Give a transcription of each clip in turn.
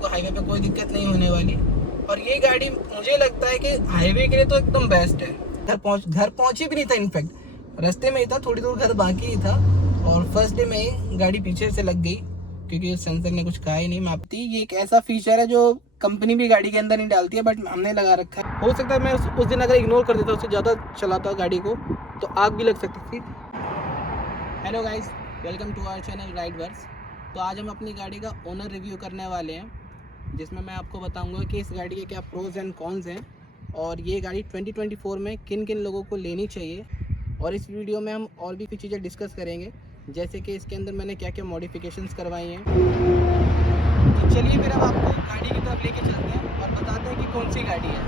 आपको हाईवे पे कोई दिक्कत नहीं होने वाली। और ये गाड़ी मुझे लगता है कि हाईवे के लिए तो एकदम बेस्ट है। घर पहुंची भी नहीं था, इनफैक्ट रास्ते में ही था, थोड़ी दूर घर बाकी ही था। और फर्स्ट डे में ही गाड़ी पीछे से लग गई क्योंकि सेंसर ने कुछ कहा ही नहीं। मैं ये एक ऐसा फीचर है जो कंपनी भी गाड़ी के अंदर नहीं डालती है, बट हमने लगा रखा है। हो सकता है मैं उस दिन अगर इग्नोर कर देता, उससे ज़्यादा चलाता गाड़ी को, तो आग भी लग सकती थी। Hello guys, welcome to our channel Rideverse. तो आज हम अपनी गाड़ी का ओनर रिव्यू करने वाले हैं, जिसमें मैं आपको बताऊंगा कि इस गाड़ी के क्या प्रोज एंड कॉन्स हैं और ये गाड़ी 2024 में किन किन लोगों को लेनी चाहिए। और इस वीडियो में हम और भी कुछ चीज़ें डिस्कस करेंगे, जैसे कि इसके अंदर मैंने क्या क्या मॉडिफिकेशंस करवाई हैं। तो चलिए फिर हम आपको गाड़ी की तरफ लेके चलते हैं और बताते हैं कि कौन सी गाड़ी है।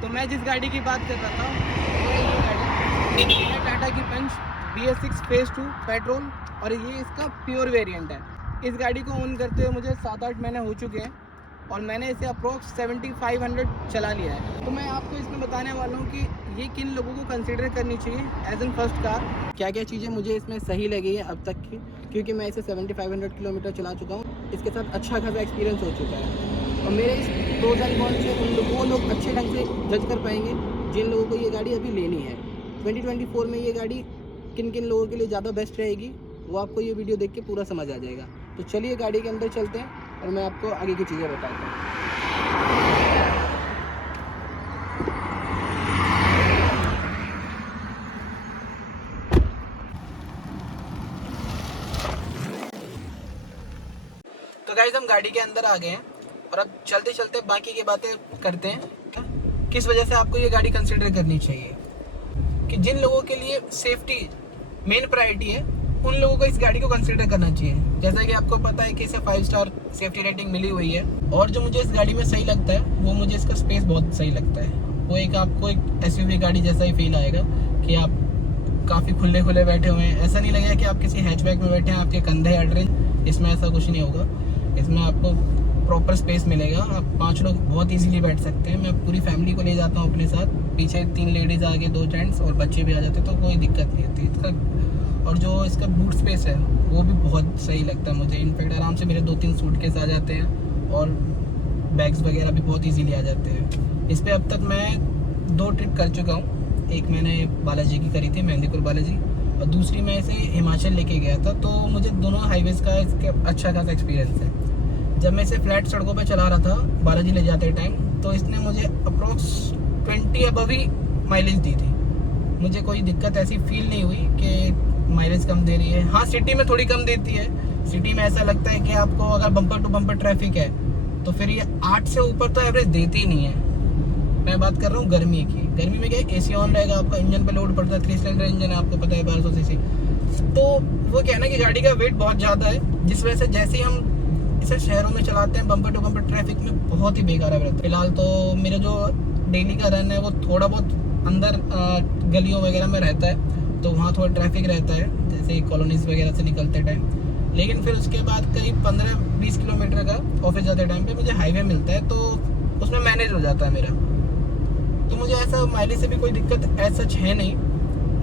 तो मैं जिस गाड़ी की बात कर रहा था वो है ये गाड़ी है, टाटा की पंच BS6 फेज़ 2 पेट्रोल, और ये इसका प्योर वेरिएंट है। इस गाड़ी को ओन करते हुए मुझे 7-8 महीने हो चुके हैं और मैंने इसे अप्रोक्स 7500 चला लिया है। तो मैं आपको इसमें बताने वाला हूँ कि ये किन लोगों को कंसिडर करनी चाहिए एज एन फर्स्ट कार। क्या क्या चीज़ें मुझे इसमें सही लगी है अब तक की, क्योंकि मैं इसे 7500 किलोमीटर चला चुका हूँ। इसके साथ अच्छा खासा एक्सपीरियंस हो चुका है और मेरे इस प्रोज एंड कॉन्स से वो लोग अच्छे ढंग से जज कर पाएंगे जिन लोगों को ये गाड़ी अभी लेनी है। 2024 में ये गाड़ी किन किन लोगों के लिए ज़्यादा बेस्ट रहेगी वो आपको ये वीडियो देख के पूरा समझ आ जाएगा। तो चलिए गाड़ी के अंदर चलते हैं और मैं आपको आगे की चीज़ें बताता हूँ। तो गाइस, हम गाड़ी के अंदर आ गए हैं और अब चलते चलते बाकी की बातें करते हैं। किस वजह से आपको ये गाड़ी कंसिडर करनी चाहिए, कि जिन लोगों के लिए सेफ्टी मेन प्रायोरिटी है उन लोगों को इस गाड़ी को कंसिडर करना चाहिए। जैसा कि आपको पता है कि इसे 5 स्टार सेफ्टी रेटिंग मिली हुई है। और जो मुझे इस गाड़ी में सही लगता है वो मुझे इसका स्पेस बहुत सही लगता है। वो एक आपको एक SUV गाड़ी जैसा ही फील आएगा कि आप काफ़ी खुले खुले बैठे हुए हैं। ऐसा नहीं लगेगा कि आप किसी हैचबैक में बैठे हैं, आपके कंधे अड़ रहे हैं। इसमें ऐसा कुछ नहीं होगा। इसमें आपको प्रॉपर स्पेस मिलेगा। आप 5 लोग बहुत इजीली बैठ सकते हैं। मैं पूरी फैमिली को ले जाता हूँ अपने साथ, पीछे 3 लेडीज़, आगे 2 जेंट्स और बच्चे भी आ जाते हैं, तो कोई दिक्कत नहीं होती इसका। और जो इसका बूट स्पेस है वो भी बहुत सही लगता है मुझे। इनफैक्ट आराम से मेरे 2-3 सूटकेस आ जाते हैं और बैग्स वगैरह भी बहुत ईजीली आ जाते हैं। इस पर अब तक मैं 2 ट्रिप कर चुका हूँ। एक मैंने बालाजी की करी थी, मेहंदीपुर बालाजी, और दूसरी मैं इसे हिमाचल लेके गया था। तो मुझे दोनों हाईवेज़ का इसके अच्छा खासा एक्सपीरियंस है। जब मैं इसे फ्लैट सड़कों पे चला रहा था बालाजी ले जाते टाइम, तो इसने मुझे अप्रोक्स 20 अबव ही माइलेज दी थी। मुझे कोई दिक्कत ऐसी फील नहीं हुई कि माइलेज कम दे रही है। हाँ, सिटी में थोड़ी कम देती है। सिटी में ऐसा लगता है कि आपको अगर बम्पर टू बम्पर ट्रैफिक है तो फिर ये 8 से ऊपर तो एवरेज देती ही नहीं है। मैं बात कर रहा हूँ गर्मी की। गर्मी में क्या है, AC ऑन रहेगा, आपका इंजन पे लोड पड़ता है। 3 सिलेंडर इंजन है, आपको पता है, 1200 सीसी। तो वो क्या है ना कि गाड़ी का वेट बहुत ज़्यादा है, जिस वजह से जैसे ही हम इसे शहरों में चलाते हैं बम्पर टू बम्पर ट्रैफिक में बहुत ही बेकार है। फिलहाल तो मेरा जो डेली का रन है वो थोड़ा बहुत अंदर गलियों वगैरह में रहता है, तो वहाँ थोड़ा ट्रैफिक रहता है, जैसे कॉलोनीज वगैरह से निकलते टाइम। लेकिन फिर उसके बाद करीब 15-20 किलोमीटर का ऑफिस जाते टाइम पे मुझे हाईवे मिलता है, तो उसमें मैनेज हो जाता है मेरा। तो मुझे ऐसा माइलेज से भी कोई दिक्कत ऐसा सच है नहीं।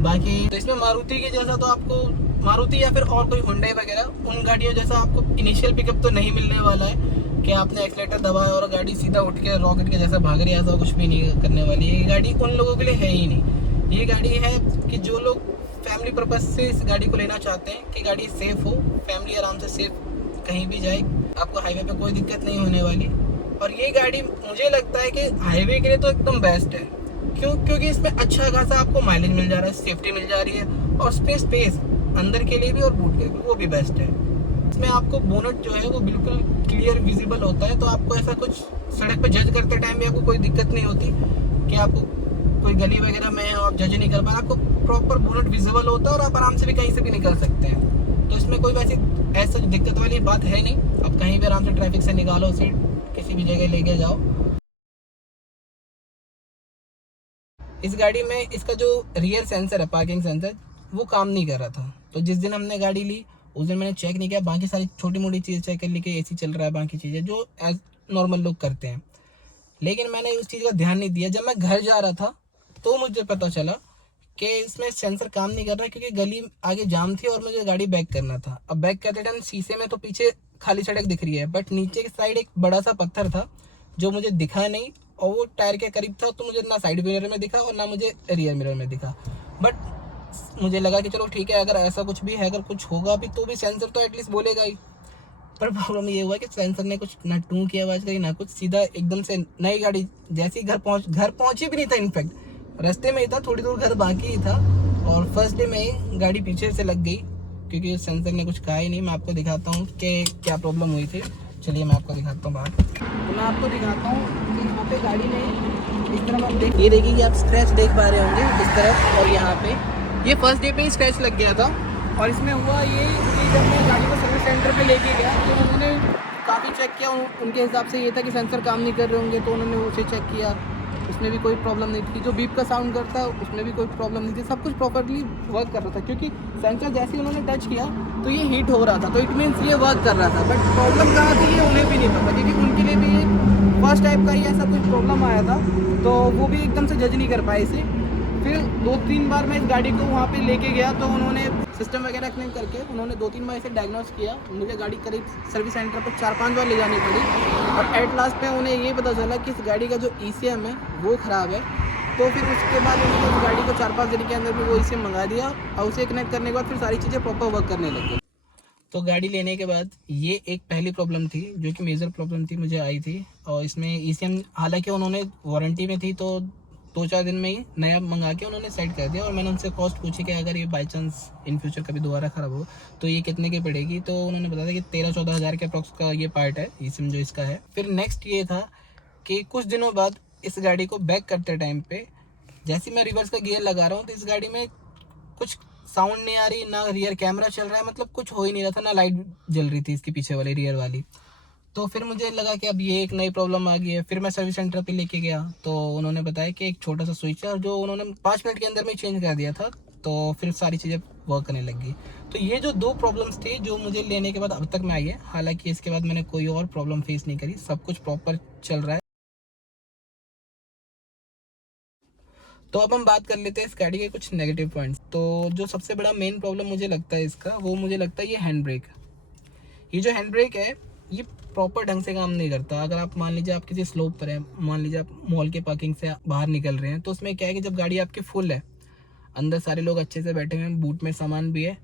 बाकी तो इसमें मारुति के जैसा तो आपको, मारुति या फिर और कोई हुंडई वगैरह उन गाड़ियों जैसा आपको इनिशियल पिकअप तो नहीं मिलने वाला है कि आपने एक्सीलेटर दबाया और गाड़ी सीधा उठ के रॉकेट के जैसा भाग रही है। ऐसा कुछ भी नहीं करने वाली है। ये गाड़ी उन लोगों के लिए है ही नहीं। ये गाड़ी है कि जो लोग फैमिली पर्पज से इस गाड़ी को लेना चाहते हैं कि गाड़ी सेफ हो, फैमिली आराम से सेफ कहीं भी जाए, आपको हाईवे पे कोई दिक्कत नहीं होने वाली। और ये गाड़ी मुझे लगता है कि हाईवे के लिए तो एकदम बेस्ट है। क्यों? क्योंकि इसमें अच्छा खासा आपको माइलेज मिल जा रहा है, सेफ्टी मिल जा रही है, और स्पेस अंदर के लिए भी और बूट के लिए वो भी बेस्ट है। इसमें आपको बोनट जो है वो बिल्कुल क्लियर विजिबल होता है, तो आपको ऐसा कुछ सड़क पे जज करते टाइम भी आपको कोई दिक्कत नहीं होती कि आपको कोई गली वगैरह में आप जज नहीं कर पा रहे। आपको प्रॉपर बोनट विजिबल होता है और आप आराम से भी कहीं से भी निकल सकते हैं। तो इसमें कोई वैसी ऐसा दिक्कत वाली बात है नहीं। आप कहीं भी आराम से ट्रैफिक से निकालो, उसे किसी भी जगह लेके जाओ। इस गाड़ी में इसका जो रियर सेंसर है, पार्किंग सेंसर, वो काम नहीं कर रहा था। तो जिस दिन हमने गाड़ी ली उस दिन मैंने चेक नहीं किया, बाकी सारी छोटी मोटी चीज़ चेक कर ली कि AC चल रहा है, बाकी चीज़ें जो एज नॉर्मल लोग करते हैं। लेकिन मैंने उस चीज़ का ध्यान नहीं दिया। जब मैं घर जा रहा था तो मुझे पता चला कि इसमें सेंसर काम नहीं कर रहा, क्योंकि गली आगे जाम थी और मुझे गाड़ी बैक करना था। अब बैक करते टाइम शीशे में तो पीछे खाली सड़क दिख रही है, बट नीचे की साइड एक बड़ा सा पत्थर था जो मुझे दिखा नहीं, और वो टायर के करीब था, तो मुझे ना साइड मिरर में दिखा और ना मुझे रियर मिरर में दिखा। बट मुझे लगा कि चलो ठीक है, अगर ऐसा कुछ भी है, अगर कुछ होगा भी तो भी सेंसर तो एटलीस्ट बोलेगा ही। पर प्रॉब्लम ये हुआ कि सेंसर ने कुछ ना टू की आवाज़ करी ना कुछ, सीधा एकदम से नई गाड़ी जैसी घर पहुंची भी नहीं था, इनफैक्ट रास्ते में ही था, थोड़ी दूर घर बाकी ही था, और फर्स्ट डे में ही गाड़ी पीछे से लग गई, क्योंकि सेंसर ने कुछ कहा ही नहीं। मैं आपको दिखाता हूँ कि क्या प्रॉब्लम हुई थी। चलिए मैं आपको दिखाता हूँ बाहर। तो मैं आपको दिखाता हूँ कि यहाँ पे गाड़ी में इस तरफ आप ये देखिए कि आप स्क्रैच देख पा रहे होंगे इस तरफ, और यहाँ पे ये फर्स्ट डे पे ही स्क्रैच लग गया था। और इसमें हुआ ये कि जब मैं गाड़ी को सर्विस सेंटर पे लेके गया तो उन्होंने काफ़ी चेक किया। उनके हिसाब से ये था कि सेंसर काम नहीं कर रहे होंगे, तो उन्होंने उसे चेक किया, उसमें भी कोई प्रॉब्लम नहीं थी। जो बीप का साउंड करता है उसमें भी कोई प्रॉब्लम नहीं थी, सब कुछ प्रॉपर्ली वर्क कर रहा था। क्योंकि सेंसर जैसे ही उन्होंने टच किया तो ये हीट हो रहा था, तो इट मीन्स ये वर्क कर रहा था। बट प्रॉब्लम कहाँ थी ये उन्हें भी नहीं पता, क्योंकि उनके लिए भी ये फर्स्ट टाइप का ही ऐसा कुछ प्रॉब्लम आया था, तो वो भी एकदम से जज नहीं कर पाए इसे। फिर 2-3 बार मैं इस गाड़ी को वहाँ पे लेके गया, तो उन्होंने सिस्टम वगैरह कनेक्ट करके उन्होंने 2-3 बार इसे डायग्नोस किया। मुझे गाड़ी करीब सर्विस सेंटर पर 4-5 बार ले जानी पड़ी, और एट लास्ट पे उन्हें ये पता चला कि इस गाड़ी का जो ECM है वो ख़राब है। तो फिर उसके बाद उन्होंने उस गाड़ी को 4-5 दिन के अंदर में वो ECM मंगा दिया, और उसे कनेक्ट करने के बाद फिर सारी चीज़ें प्रॉपर वर्क करने लग गई। तो गाड़ी लेने के बाद ये एक पहली प्रॉब्लम थी, जो कि मेजर प्रॉब्लम थी, मुझे आई थी। और इसमें ECM हालांकि उन्होंने वारंटी में थी, तो 2-4 दिन में ही नया मंगा के उन्होंने सेट कर दिया। और मैंने उनसे कॉस्ट पूछी कि अगर ये बाई चांस इन फ्यूचर कभी दोबारा ख़राब हो तो ये कितने की पड़ेगी, तो उन्होंने बताया कि 13-14 हज़ार के अप्रॉक्स का ये पार्ट है ECM जो इसका है। फिर नेक्स्ट ये था कि कुछ दिनों बाद इस गाड़ी को बैक करते टाइम पे जैसे मैं रिवर्स का गियर लगा रहा हूँ, तो इस गाड़ी में कुछ साउंड नहीं आ रही, ना रियर कैमरा चल रहा है, मतलब कुछ हो ही नहीं रहा था, ना लाइट जल रही थी इसकी पीछे वाली रियर वाली। तो फिर मुझे लगा कि अब ये एक नई प्रॉब्लम आ गई है। फिर मैं सर्विस सेंटर पे लेके गया, तो उन्होंने बताया कि एक छोटा सा स्विच है, जो उन्होंने 5 मिनट के अंदर में चेंज कर दिया था। तो फिर सारी चीज़ें वर्क करने लग गई। तो ये जो 2 प्रॉब्लम्स थी जो मुझे लेने के बाद अब तक में आई है, हालांकि इसके बाद मैंने कोई और प्रॉब्लम फेस नहीं करी, सब कुछ प्रॉपर चल रहा है। तो अब हम बात कर लेते हैं इस गाड़ी के कुछ नेगेटिव पॉइंट्स। तो जो सबसे बड़ा मेन प्रॉब्लम मुझे लगता है इसका, वो मुझे लगता है ये हैंड ब्रेक। ये जो हैंड ब्रेक है ये प्रॉपर ढंग से काम नहीं करता। अगर आप मान लीजिए आप किसी स्लोप पर हैं, मान लीजिए आप मॉल के पार्किंग से बाहर निकल रहे हैं, तो उसमें क्या है कि जब गाड़ी आपकी फुल है, अंदर सारे लोग अच्छे से बैठे हुए हैं, बूट में सामान भी है,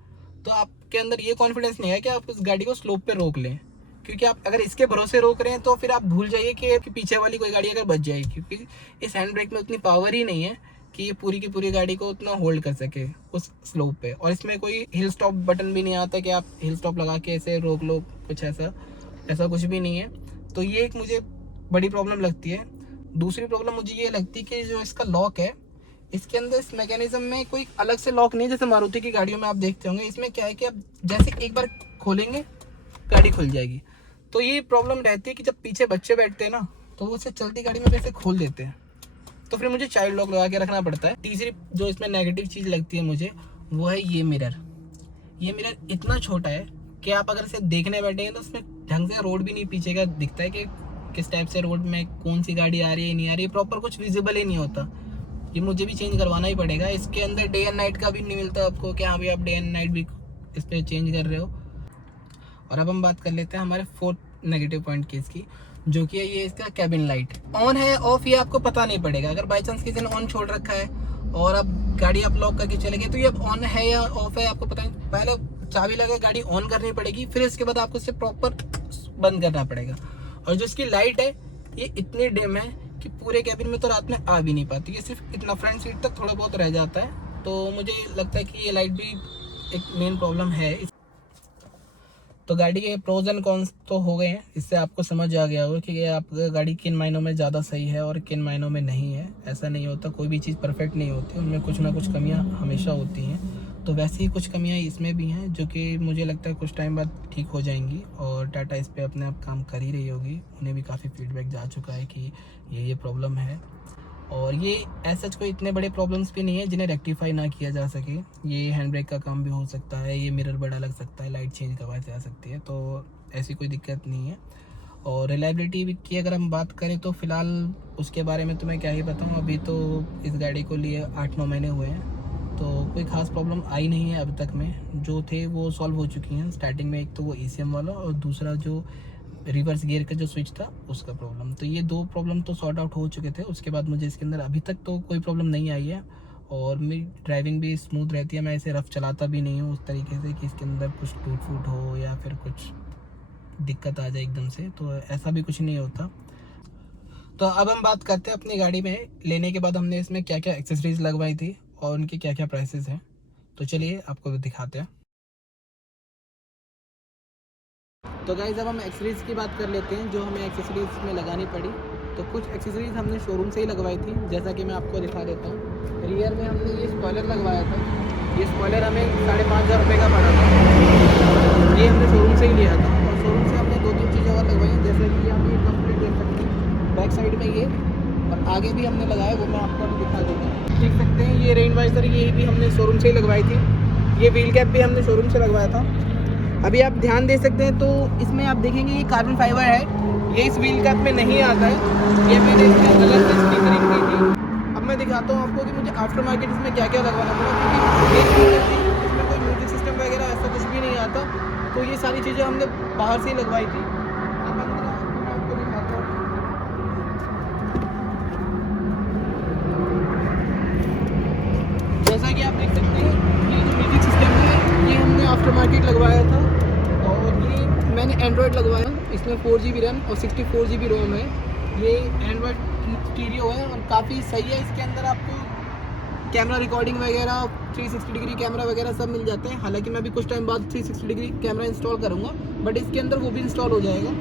तो आपके अंदर ये कॉन्फिडेंस नहीं है कि आप उस गाड़ी को स्लोप पे रोक लें। क्योंकि आप अगर इसके भरोसे रोक रहे हैं तो फिर आप भूल जाइए कि पीछे वाली कोई गाड़ी अगर बच जाएगी, क्योंकि इस हैंड ब्रेक में उतनी पावर ही नहीं है कि ये पूरी की पूरी गाड़ी को उतना होल्ड कर सके उस स्लोप पे। और इसमें कोई हिल स्टॉप बटन भी नहीं आता कि आप हिल स्टॉप लगा के ऐसे रोक लो, कुछ ऐसा ऐसा कुछ भी नहीं है। तो ये एक मुझे बड़ी प्रॉब्लम लगती है। दूसरी प्रॉब्लम मुझे ये लगती है कि जो इसका लॉक है, इसके अंदर इस मैकेनिज्म में कोई अलग से लॉक नहीं है, जैसे मारुति की गाड़ियों में आप देखते होंगे। इसमें क्या है कि आप जैसे एक बार खोलेंगे गाड़ी खुल जाएगी। तो ये प्रॉब्लम रहती है कि जब पीछे बच्चे बैठते हैं ना, तो वो उसे चलती गाड़ी में कैसे खोल देते हैं, तो फिर मुझे चाइल्ड लॉक लगा के रखना पड़ता है। तीसरी जो इसमें नेगेटिव चीज़ लगती है मुझे, वो है ये मिरर। ये मिरर इतना छोटा है कि आप अगर इसे देखने बैठेंगे तो उसमें ढंग से रोड भी नहीं पीछे का दिखता है कि किस टाइप से रोड में कौन सी गाड़ी आ रही है नहीं आ रही है, प्रॉपर कुछ विजिबल ही नहीं होता। ये मुझे भी चेंज करवाना ही पड़ेगा। इसके अंदर डे एंड नाइट का भी नहीं मिलता आपको कि हाँ भाई आप डे एंड नाइट भी इस पर चेंज कर रहे हो। और अब हम बात कर लेते हैं हमारे 4th नेगेटिव पॉइंट की इसकी, जो कि है ये इसका कैबिन लाइट। ऑन है ऑफ ये आपको पता नहीं पड़ेगा। अगर बाई चांस किसी ने ऑन छोड़ रखा है और अब गाड़ी आप लॉक करके चले गए, तो ये अब ऑन है या ऑफ है आपको पता नहीं। पहले चाबी लगा गाड़ी ऑन करनी पड़ेगी, फिर इसके बाद आपको इसे प्रॉपर बंद करना पड़ेगा। और जो इसकी लाइट है ये इतनी डिम है कि पूरे कैबिन में तो रात में आ भी नहीं पाती। ये सिर्फ इतना फ्रंट सीट तक थोड़ा बहुत रह जाता है। तो मुझे लगता है कि ये लाइट भी एक मेन प्रॉब्लम है। तो गाड़ी के प्रोज एंड कॉन्स तो हो गए हैं, इससे आपको समझ आ गया होगा कि ये आप गाड़ी किन मायनों में ज़्यादा सही है और किन मायनों में नहीं है। ऐसा नहीं होता, कोई भी चीज़ परफेक्ट नहीं होती, उनमें कुछ ना कुछ कमियां हमेशा होती हैं। तो वैसे ही कुछ कमियां इसमें भी हैं, जो कि मुझे लगता है कुछ टाइम बाद ठीक हो जाएंगी। और टाटा इस पर अपने आप काम कर ही रही होगी, उन्हें भी काफ़ी फीडबैक जा चुका है कि ये प्रॉब्लम है। और ये ऐसा कोई इतने बड़े प्रॉब्लम्स भी नहीं है जिन्हें रेक्टिफाई ना किया जा सके। ये हैंड ब्रेक का काम भी हो सकता है, ये मिरर बड़ा लग सकता है, लाइट चेंज करवाई जा सकती है, तो ऐसी कोई दिक्कत नहीं है। और रिलायबिलिटी की अगर हम बात करें तो फ़िलहाल उसके बारे में तो मैं क्या ही बताऊँ। अभी तो इस गाड़ी को लिए 8-9 महीने हुए हैं, तो कोई ख़ास प्रॉब्लम आई नहीं है अब तक में। जो थे वो सॉल्व हो चुकी हैं स्टार्टिंग में। एक तो वो ECM वाला और दूसरा जो रिवर्स गियर का जो स्विच था उसका प्रॉब्लम। तो ये 2 प्रॉब्लम तो सॉर्ट आउट हो चुके थे। उसके बाद मुझे इसके अंदर अभी तक तो कोई प्रॉब्लम नहीं आई है और मेरी ड्राइविंग भी स्मूथ रहती है। मैं इसे रफ़ चलाता भी नहीं हूँ उस तरीके से कि इसके अंदर कुछ टूट फूट हो या फिर कुछ दिक्कत आ जाए एकदम से, तो ऐसा भी कुछ नहीं होता। तो अब हम बात करते हैं अपनी गाड़ी में लेने के बाद हमने इसमें क्या क्या एक्सेसरीज लगवाई थी और उनके क्या क्या प्राइसेस हैं। तो चलिए आपको दिखाते हैं। तो गाइस अब हम एक्सेसरीज की बात कर लेते हैं जो हमें एक्सेसरीज में लगानी पड़ी। तो कुछ एक्सेसरीज हमने शोरूम से ही लगवाई थी, जैसा कि मैं आपको दिखा देता हूँ। रियर में हमने ये स्पॉयलर लगवाया था। ये स्पॉयलर हमें 5,500 रुपये का पड़ा था। ये हमने शोरूम से ही लिया था और शोरूम से हमने 2-3 चीज़ें और लगवाई, जैसे कि आप ये कंप्लीट देख सकते हैं बैक साइड में ये, और आगे भी हमने लगाया, वो मैं आपको अभी दिखा देता हूँ। देख सकते हैं ये रेन वाइजर, ये भी हमने शोरूम से ही लगवाई थी। ये व्हील कैप भी हमने शोरूम से लगवाया था। अभी आप ध्यान दे सकते हैं तो इसमें आप देखेंगे ये कार्बन फाइबर है, ये इस व्हील कैप में नहीं आता है। ये मैंने इसमें अलग से स्टिकरिंग की थी। अब मैं दिखाता हूँ आपको कि मुझे आफ्टर मार्केट इसमें क्या क्या लगवाना पड़ा, क्योंकि ये इसमें कोई म्यूजिक सिस्टम वगैरह ऐसा कुछ भी नहीं आता। तो ये सारी चीज़ें हमने बाहर से ही लगवाई थी। अब अंदर मैं आपको दिखाता हूँ। जैसा कि आप देख सकते हैं ये जो म्यूजिक सिस्टम है ये हमने आफ्टर मार्केट लगवाया था, और ये मैंने एंड्रॉयड लगवाया। इसमें 4 GB रैम और 64 GB रोम है। ये एंड्रॉयड स्टीरियो है और काफ़ी सही है। इसके अंदर आपको कैमरा रिकॉर्डिंग वगैरह 360 डिग्री कैमरा वगैरह सब मिल जाते हैं। हालांकि मैं भी कुछ टाइम बाद 360 डिग्री कैमरा इंस्टॉल करूँगा, बट इसके अंदर वो भी इंस्टॉल हो जाएगा।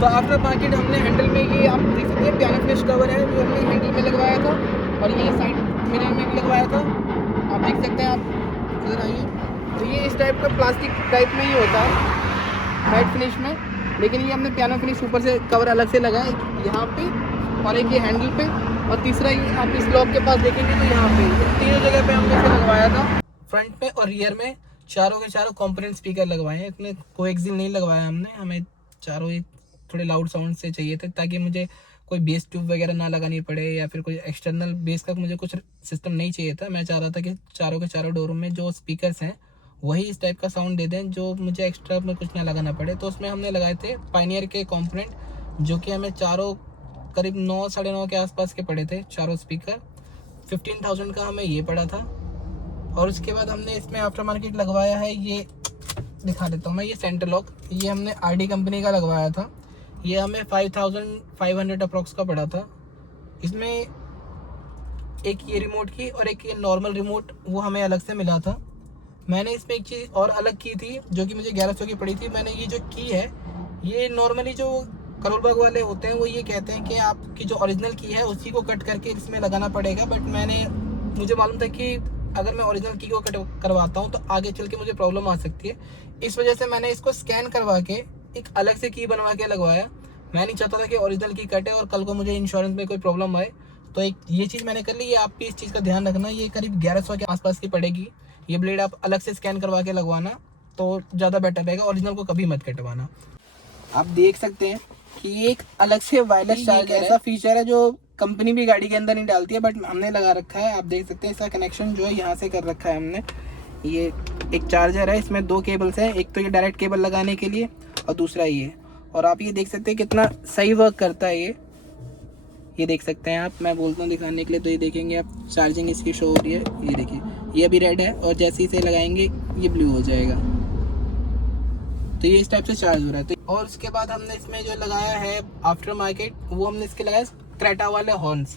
तो आफ्टर मार्केट हमने हैंडल में ये आप देख सकते हैं पियानो फिनिश कवर है, जो हमने हैंडल में लगवाया था, और ये साइड मिरर में भी लगवाया था। आप देख सकते हैं, आप इधर आइए। तो ये इस टाइप का प्लास्टिक टाइप में ही होता है मैट फिनिश में, लेकिन ये हमने पियानो फिनिश ऊपर से कवर अलग से लगाया, एक यहाँ पे और एक ये हैंडल पे, और तीसरा ये आप इस लॉक के पास देखेंगे तो यहाँ पे। तीनों जगह पे हमने इसे लगवाया था। फ्रंट पे और रियर में चारों के चारों कंपोनेंट स्पीकर लगवाए हैं। इसमें कोएक्सियल नहीं लगवाया हमने, हमें चारों ही थोड़े लाउड साउंड से चाहिए थे, ताकि मुझे कोई बेस ट्यूब वगैरह ना लगानी पड़े या फिर कोई एक्सटर्नल बेस का मुझे कुछ सिस्टम नहीं चाहिए था। मैं चाह रहा था कि चारों के चारों डोरों में जो स्पीकर्स हैं वही इस टाइप का साउंड दे दें, जो मुझे एक्स्ट्रा में कुछ ना लगाना पड़े। तो उसमें हमने लगाए थे पायनियर के कंपोनेंट, जो कि हमें चारों करीब 9-9.5 के आसपास के पड़े थे चारों स्पीकर। 15,000 का हमें ये पड़ा था। और उसके बाद हमने इसमें आफ्टर मार्केट लगवाया है, ये दिखा देता हूँ मैं, ये सेंटर लॉक। ये हमने RD कंपनी का लगवाया था। ये हमें 5,500 अप्रॉक्स का पड़ा था। इसमें एक ये रिमोट की और एक ये नॉर्मल रिमोट वो हमें अलग से मिला था। मैंने इसमें एक चीज़ और अलग की थी जो कि मुझे 1100 की पड़ी थी। मैंने ये जो की है, ये नॉर्मली जो करोल बाग वाले होते हैं वो ये कहते हैं कि आपकी जो ओरिजिनल की है उसी को कट करके इसमें लगाना पड़ेगा, बट मुझे मालूम था कि अगर मैं ओरिजिनल की को कट करवाता हूँ तो आगे चल के मुझे प्रॉब्लम आ सकती है। इस वजह से मैंने इसको स्कैन करवा के एक अलग से की बनवा के लगवाया। मैं नहीं चाहता था कि ओरिजिनल की कटे और कल को मुझे इंश्योरेंस में कोई प्रॉब्लम आए। तो एक ये चीज़ मैंने कर ली। ये आप भी इस चीज़ का ध्यान रखना, ये करीब 1100 के आसपास की पड़ेगी। ये ब्लेड आप अलग से स्कैन करवा के लगवाना तो ज़्यादा बेटर रहेगा, ओरिजिनल को कभी मत कटवाना। आप देख सकते हैं कि ये एक अलग से वायरलेस चार्जर ऐसा फीचर है जो कंपनी भी गाड़ी के अंदर नहीं डालती है, बट हमने लगा रखा है। आप देख सकते हैं इसका कनेक्शन जो है यहाँ से कर रखा है हमने। ये एक चार्जर है, इसमें 2 केबल्स हैं, एक तो ये डायरेक्ट केबल लगाने के लिए और दूसरा ये। और आप ये देख सकते हैं कितना सही वर्क करता है ये देख सकते हैं आप। मैं बोलता हूँ दिखाने के लिए, तो ये देखेंगे आप, चार्जिंग इसकी शो हो रही है। ये देखिए, ये अभी रेड है और जैसे ही इसे लगाएंगे ये ब्लू हो जाएगा। तो ये इस टाइप से चार्ज हो रहा है। तो और उसके बाद हमने इसमें जो लगाया है आफ्टर मार्केट, वो हमने इसके लगाया क्रेटा वाले हॉर्न्स।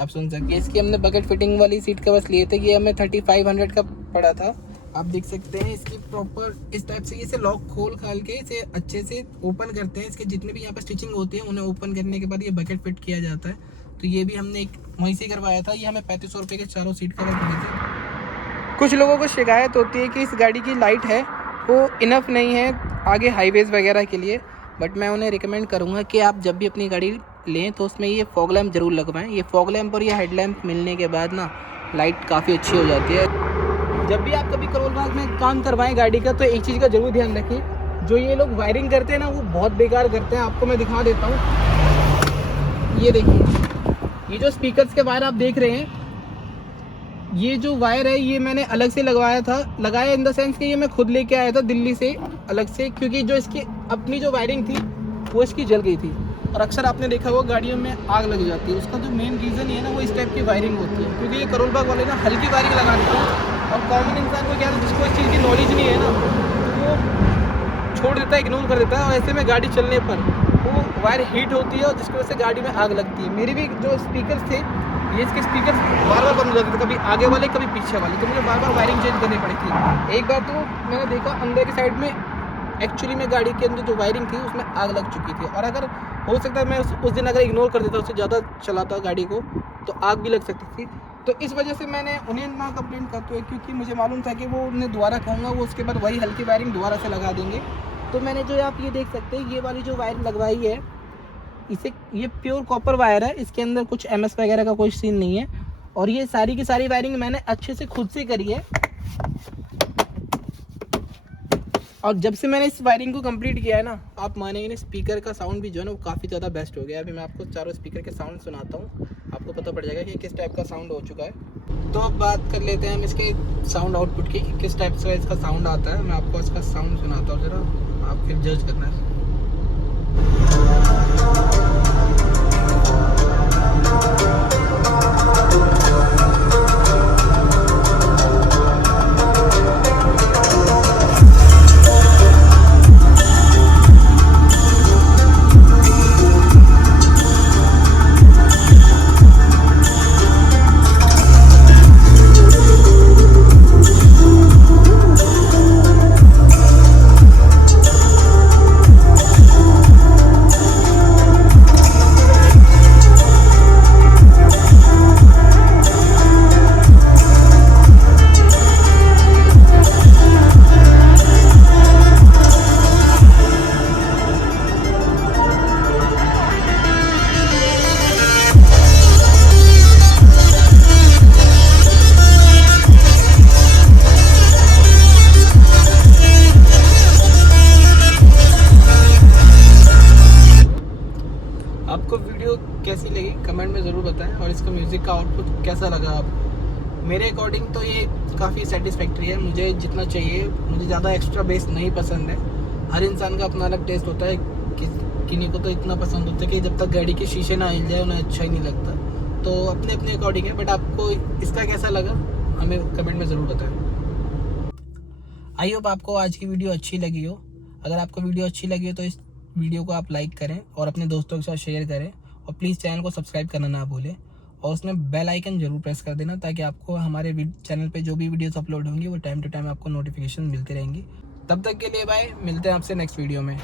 आप सुन सकते हैं, इसकी हमने बकेट फिटिंग वाली सीट कवर्स लिए थे। ये हमें 3500 का पड़ा था। आप देख सकते हैं इसकी प्रॉपर इस टाइप से इसे लॉक खोल खाल के इसे अच्छे से ओपन करते हैं। इसके जितने भी यहाँ पर स्टिचिंग होती है उन्हें ओपन करने के बाद ये बकेट फिट किया जाता है। तो ये भी हमने एक वहीं से करवाया था। ये हमें 3500 रुपये के चारों सीट कवर पड़े थे। कुछ लोगों को शिकायत होती है कि इस गाड़ी की लाइट है वो इनफ नहीं है आगे हाईवेज़ वगैरह के लिए, बट मैं उन्हें रिकमेंड करूँगा कि आप जब भी अपनी गाड़ी लें तो उसमें ये फॉग लैम्प ज़रूर लगवाएं। ये फॉग लैम्प और ये हेड लैम्प मिलने के बाद ना लाइट काफ़ी अच्छी हो जाती है। जब भी आप कभी करोल बाग में काम करवाएं गाड़ी का, तो एक चीज़ का ज़रूर ध्यान रखें जो ये लोग वायरिंग करते हैं ना वो बहुत बेकार करते हैं। आपको मैं दिखा देता हूँ, ये देखिए, ये जो स्पीकर्स के वायर आप देख रहे हैं, ये जो वायर है ये मैंने अलग से लगवाया था। लगाया इन द सेंस कि ये मैं खुद लेके आया था दिल्ली से अलग से, क्योंकि जो इसकी अपनी जो वायरिंग थी वो इसकी जल गई थी। और अक्सर आपने देखा होगा गाड़ियों में आग लग जाती है, उसका जो मेन रीज़न ये है ना वो इस टाइप की वायरिंग होती है। क्योंकि ये करोल बाग वाले ना हल्की वायरिंग लगा देते हैं, और कॉमन इंसान को क्या है, जिसको इस चीज़ की नॉलेज नहीं है ना, तो वो छोड़ देता है, इग्नोर कर देता है, और ऐसे में गाड़ी चलने पर वो वायर हीट होती है और जिसकी वजह से गाड़ी में आग लगती है। मेरी भी जो स्पीकर थे, ये इसके स्पीकर बार बार बंद हो जाते थे, कभी आगे वाले कभी पीछे वाले, तो मुझे बार बार वायरिंग चेंज करनी पड़ी थी। एक बार तो मैंने देखा अंदर की साइड में एक्चुअली में गाड़ी के अंदर जो वायरिंग थी उसमें आग लग चुकी थी। और अगर हो सकता है मैं उस दिन अगर इग्नोर कर देता, उससे ज़्यादा चलाता गाड़ी को, तो आग भी लग सकती थी। तो इस वजह से मैंने उन्हें ना कंप्लेंट करते हुए, क्योंकि मुझे मालूम था कि वो उन्हें दोबारा कहूँगा वो उसके बाद वही हल्की वायरिंग दोबारा से लगा देंगे। तो मैंने जो आप ये देख सकते हैं, ये वाली जो वायर लगवाई है, इसे ये प्योर कॉपर वायर है, इसके अंदर कुछ एमएस वगैरह का कोई सीन नहीं है। और ये सारी की सारी वायरिंग मैंने अच्छे से खुद से करी है। और जब से मैंने इस वायरिंग को कंप्लीट किया है ना, आप मानेंगे नहीं, स्पीकर का साउंड भी जो है ना वो काफ़ी ज़्यादा बेस्ट हो गया। अभी मैं आपको चारों स्पीकर के साउंड सुनाता हूँ, आपको पता पड़ जाएगा कि किस टाइप का साउंड हो चुका है। तो अब बात कर लेते हैं हम इसके साउंड आउटपुट की, किस टाइप से इसका साउंड आता है। मैं आपको इसका साउंड सुनाता हूँ, ज़रा आप फिर जज करना है। आपको वीडियो कैसी लगी कमेंट में ज़रूर बताएं, और इसका म्यूज़िक का आउटपुट कैसा लगा आपको। मेरे अकॉर्डिंग तो ये काफ़ी सेटिस्फैक्ट्री है, मुझे जितना चाहिए। मुझे ज़्यादा एक्स्ट्रा बेस नहीं पसंद है। हर इंसान का अपना अलग टेस्ट होता है, किन्हीं को तो इतना पसंद होता है कि जब तक गाड़ी के शीशे ना हिल जाए उन्हें अच्छा ही नहीं लगता। तो अपने अपने अकॉर्डिंग है, बट आपको इसका कैसा लगा हमें कमेंट में ज़रूर बताएं। आई होप आपको आज की वीडियो अच्छी लगी हो। अगर आपको वीडियो अच्छी लगी हो तो इस वीडियो को आप लाइक करें और अपने दोस्तों के साथ शेयर करें, और प्लीज़ चैनल को सब्सक्राइब करना ना भूलें, और उसमें बेल आइकन जरूर प्रेस कर देना, ताकि आपको हमारे चैनल पे जो भी वीडियोस अपलोड होंगी वो टाइम टू टाइम आपको नोटिफिकेशन मिलती रहेंगी। तब तक के लिए बाय, मिलते हैं आपसे नेक्स्ट वीडियो में।